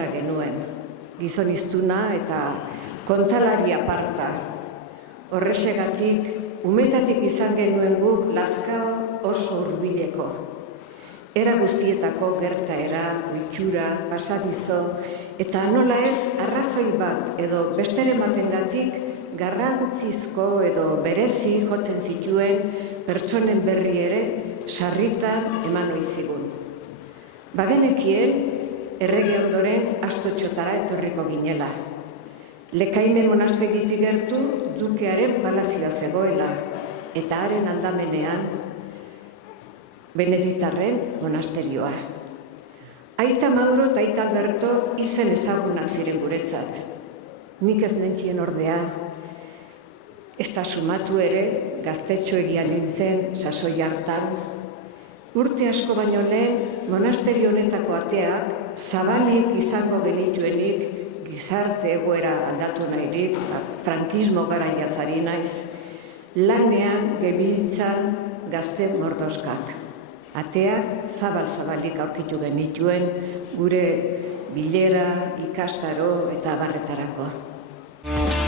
bakarra genuen, gizoniztuna eta kontalari aparta. Horrexegatik, umetatik izan genuen guk Lazkao oso hurbileko. Era guztietako gertaera, itxura, pasadizo, eta nola ez, arrazoi bat edo besteren batengatik garrantzizko edo berezi jotzen zituen pertsonen berri ere sarritan eman oizigun. Bagenekien, errege ondoren Astotxotara etorriko ginela. Lekaime monastegitik gertu dukearen palazioa zegoela, eta haren aldamenean Beneditarren monasterioa. Aita Mauro eta Aita Alberto izen ezagunak ziren guretzat. Nik ez nentzien ordea, ez da sumatu ere gaztetxoegia nintzen sasoi hartan. Urte asko baino lehen monasterio honetako ateak zabalik izango genituenik gizarte egoera aldatu nahirik, frankismo garaiaz ari naiz, lanean gebiltzan gazte mordoskak. Ateak zabal-zabalik aurkitu genituen gure bilera, ikastaro eta abarretarako.